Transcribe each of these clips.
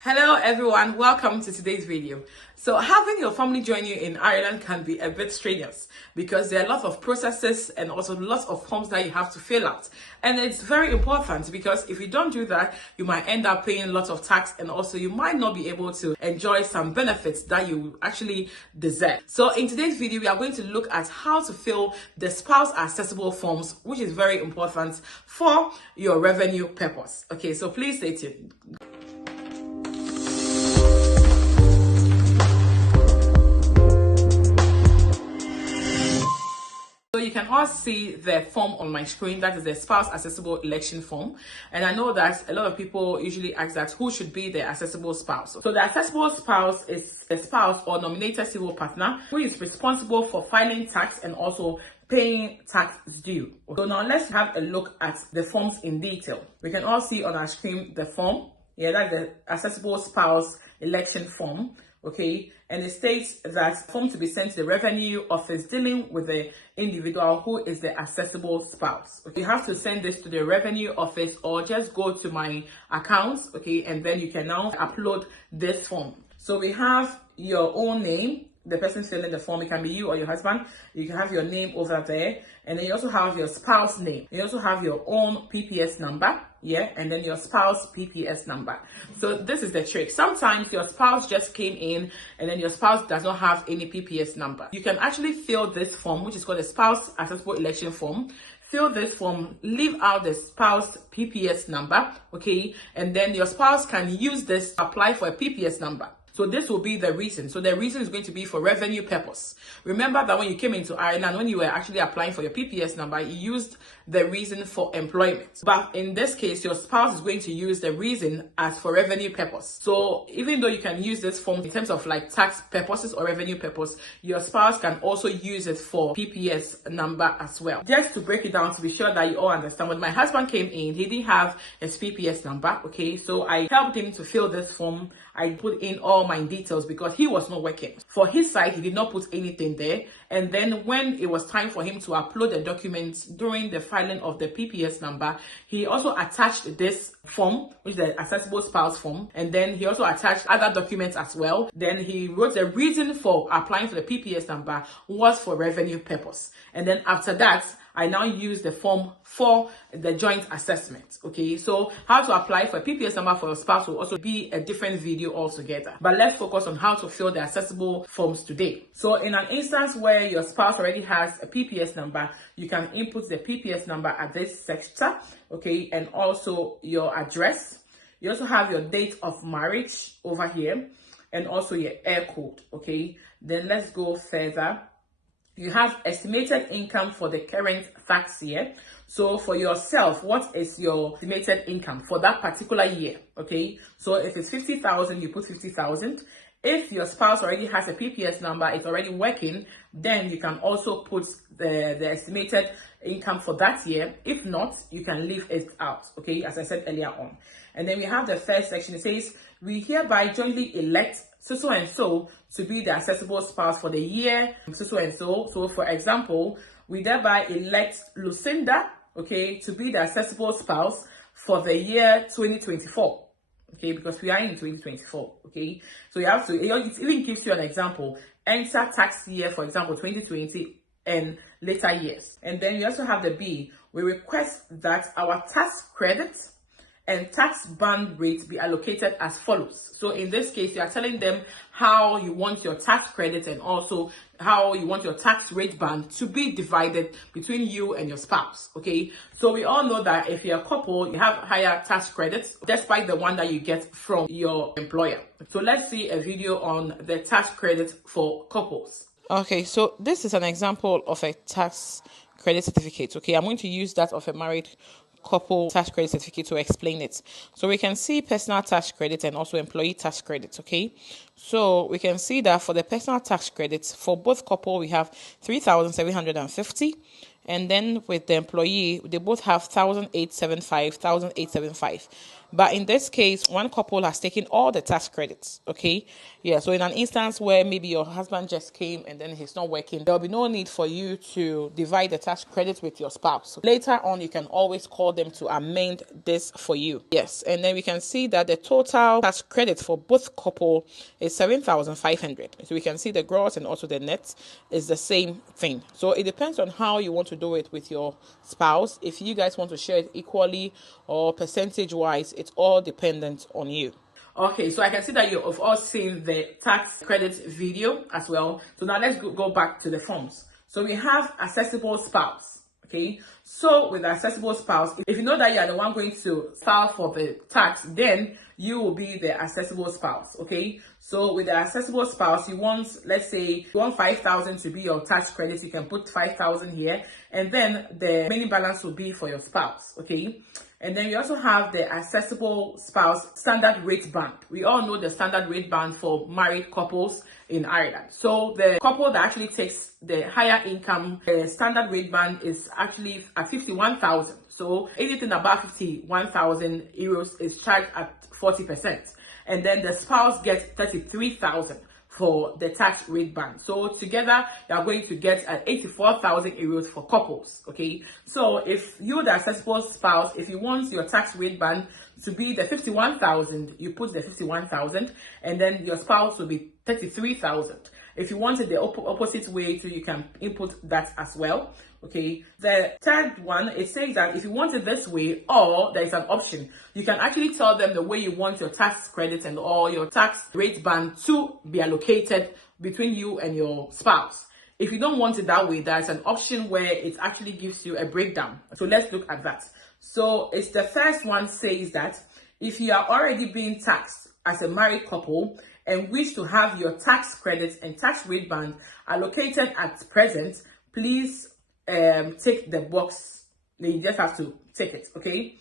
Hello everyone, welcome to today's video. So having your family join you in Ireland can be a bit strenuous because there are a lot of processes and also lots of forms that you have to fill out. And it's very important because if you don't do that, you might end up paying lots of tax and also you might not be able to enjoy some benefits that you actually deserve. So in today's video, we are going to look at how to fill the spouse accessible forms, which is very important for your revenue purpose. Okay, so please stay tuned. So you can all see the form on my screen. That is the spouse accessible election form. And I know that a lot of people usually ask that who should be the accessible spouse. So the accessible spouse is the spouse or nominated civil partner who is responsible for filing tax and also paying tax due. So now let's have a look at the forms in detail. We can all see on our screen the form. Yeah, that's the accessible spouse election form. Okay, and it states that form to be sent to the revenue office dealing with the individual who is the accessible spouse. Okay, you have to send this to the revenue office or just go to my accounts, okay, and then you can now upload this form. So we have your own name, the person filling the form. It can be you or your husband. You can have your name over there, and then you also have your spouse name. You also have your own PPS number, yeah, and then your spouse PPS number. So this is the trick. Sometimes your spouse just came in and then your spouse does not have any PPS number. You can actually fill this form, which is called a spouse accessible election form. Fill this form, leave out the spouse PPS number, okay, and then your spouse can use this to apply for a PPS number. So this will be the reason. So the reason is going to be for revenue purpose. Remember that when you came into Ireland, when you were actually applying for your PPS number, you used the reason for employment. But in this case, your spouse is going to use the reason as for revenue purpose. So even though you can use this form in terms of like tax purposes or revenue purpose, your spouse can also use it for PPS number as well. Just to break it down to be sure that you all understand, when my husband came in, he didn't have his PPS number, okay? So I helped him to fill this form. I put in all my details because he was not working. For his side, he did not put anything there. And then when it was time for him to upload the documents during the filing of the PPS number, he also attached this form, which is the accessible spouse form. And then he also attached other documents as well. Then he wrote the reason for applying for the PPS number was for revenue purpose. And then after that, I now use the form for the joint assessment. Okay, so how to apply for a PPS number for your spouse will also be a different video altogether. But let's focus on how to fill the accessible forms today. So in an instance where your spouse already has a PPS number, you can input the PPS number at this sector, okay, and also your address. You also have your date of marriage over here and also your air code, okay. Then let's go further. You have estimated income for the current tax year. So for yourself, what is your estimated income for that particular year? Okay. So if it's 50,000, you put 50,000. If your spouse already has a PPS number, it's already working, then you can also put the estimated income for that year. If not, you can leave it out. Okay. As I said earlier on. And then we have the first section. It says, we hereby jointly elect so and so to be the accessible spouse for the year so and so. So for example, we thereby elect Lucinda, okay, to be the accessible spouse for the year 2024. Okay, because we are in 2024. Okay, so you have to, it even gives you an example. Enter tax year, for example, 2020 and later years. And then you also have the B. We request that our tax credits and tax band rates be allocated as follows. So in this case, you are telling them how you want your tax credits and also how you want your tax rate band to be divided between you and your spouse, okay? So we all know that if you're a couple, you have higher tax credits despite the one that you get from your employer. So let's see a video on the tax credits for couples. Okay, so this is an example of a tax credit certificate, okay? I'm going to use that of a married couple tax credit certificate to explain it. So we can see personal tax credit and also employee tax credits, okay? So we can see that for the personal tax credits, for both couple, we have 3,750 and then with the employee, they both have 1,875, 1,875. But in this case, one couple has taken all the tax credits, okay? Yeah, so in an instance where maybe your husband just came and then he's not working, there'll be no need for you to divide the tax credits with your spouse. Later on, you can always call them to amend this for you. Yes, and then we can see that the total tax credit for both couple is 7,500. So we can see the gross and also the net is the same thing. So it depends on how you want to do it with your spouse. If you guys want to share it equally or percentage wise, it's all dependent on you. Okay, so I can see that you have all seen the tax credit video as well. So now let's go back to the forms. So we have assessable spouse. Okay, so with the assessable spouse, if you know that you are the one going to file for the tax, then you will be the assessable spouse. Okay, so with the assessable spouse, you want, let's say, you want 5,000 to be your tax credit. You can put 5,000 here, and then the remaining balance will be for your spouse. Okay. And then we also have the assessable spouse standard rate band. We all know the standard rate band for married couples in Ireland. So the couple that actually takes the higher income, the standard rate band is actually at 51,000. So anything above 51,000 euros is charged at 40%. And then the spouse gets 33,000 for the tax rate band. So together, you are going to get 84,000 euros for couples, okay? So if you're the accessible spouse, if you want your tax rate band to be the 51,000, you put the 51,000, and then your spouse will be 33,000. If you want it the opposite way, so you can input that as well. Okay, the third one, it says that if you want it this way, or there is an option, you can actually tell them the way you want your tax credits and all your tax rate band to be allocated between you and your spouse. If you don't want it that way, there's an option where it actually gives you a breakdown. So let's look at that. So it's the first one says that if you are already being taxed as a married couple and wish to have your tax credits and tax rate band allocated at present, please tick the box. You just have to tick it, okay?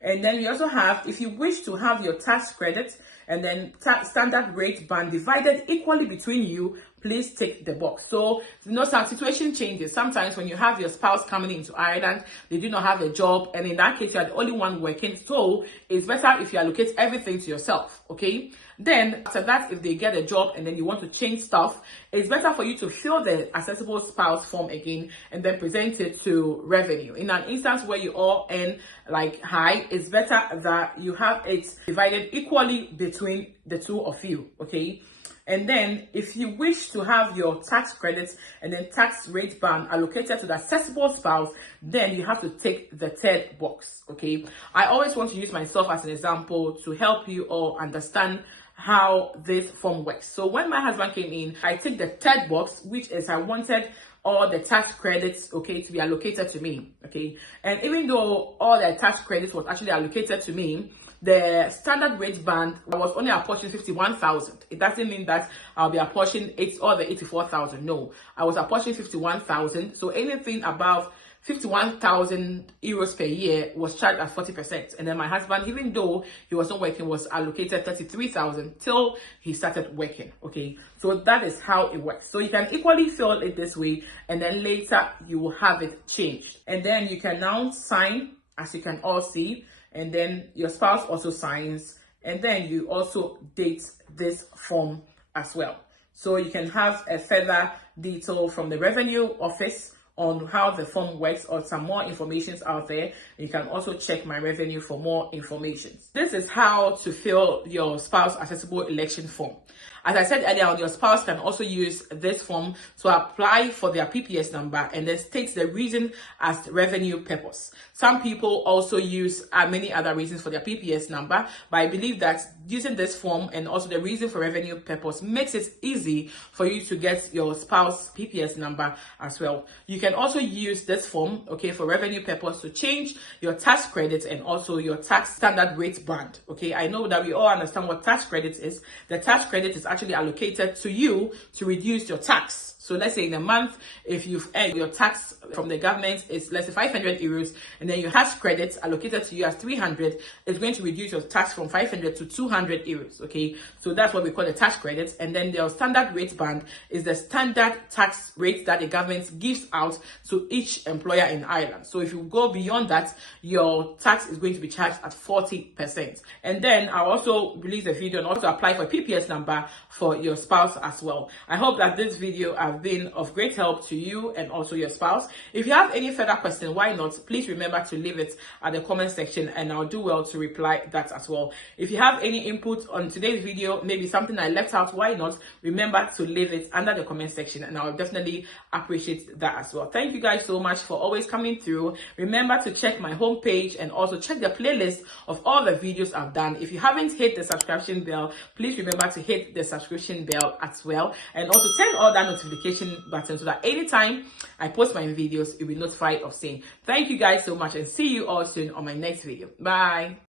And then we also have, if you wish to have your tax credit and then standard rate band divided equally between you, please tick the box. So, you know, some situation changes. Sometimes when you have your spouse coming into Ireland, they do not have a job, and in that case, you are the only one working. So, it's better if you allocate everything to yourself, okay? Then, after that, if they get a job and then you want to change stuff, it's better for you to fill the accessible spouse form again and then present it to revenue. In an instance where you all earn like high, it's better that you have it divided equally between the two of you, okay? And then if you wish to have your tax credits and then tax rate band allocated to the accessible spouse, then you have to take the third box, okay? I always want to use myself as an example to help you all understand how this form works. So when my husband came in, I took the third box, which is I wanted all the tax credits, okay, to be allocated to me, okay? And even though all the tax credits was actually allocated to me, the standard rate band was only apportioned 51,000. It doesn't mean that I'll be apportioned all the 84,000. No, I was apportioned 51,000. So anything above 51,000 euros per year was charged at 40%. And then my husband, even though he was not working, was allocated 33,000 till he started working. Okay, so that is how it works. So you can equally fill it this way, and then later you will have it changed. And then you can now sign, as you can all see, and then your spouse also signs, and then you also date this form as well. So you can have a further detail from the revenue office on how the form works, or some more informations out there. You can also check my revenue for more information. This is how to fill your spouse accessible election form. As I said earlier, your spouse can also use this form to apply for their PPS number and then state the reason as revenue purpose. Some people also use many other reasons for their PPS number, but I believe that using this form and also the reason for revenue purpose makes it easy for you to get your spouse PPS number as well. You can also use this form, okay, for revenue purpose to change your tax credits and also your tax standard rate band, okay? I know that we all understand what tax credits is. The tax credit is actually allocated to you to reduce your tax. So let's say in a month, if you've earned your tax from the government is, let's say, 500 euros, and then your tax credits allocated to you as 300, it's going to reduce your tax from 500 to 200 euros. Okay, so that's what we call the tax credits. And then the standard rate band is the standard tax rate that the government gives out to each employer in Ireland. So if you go beyond that, your tax is going to be charged at 40%. And then I'll also release a video and also apply for a PPS number for your spouse as well. I hope that this video has been of great help to you and also your spouse. If you have any further question, why not, please remember to leave it at the comment section and I'll do well to reply that as well. If you have any input on today's video, maybe something I left out, why not, remember to leave it under the comment section and I'll definitely appreciate that as well. Thank you guys so much for always coming through. Remember to check my homepage and also check the playlist of all the videos I've done. If you haven't hit the subscription bell, please remember to hit the subscription bell as well, and also turn on that notification button so that anytime I post my videos, you'll be notified of same. Thank you guys so much and see you all soon on my next video. Bye.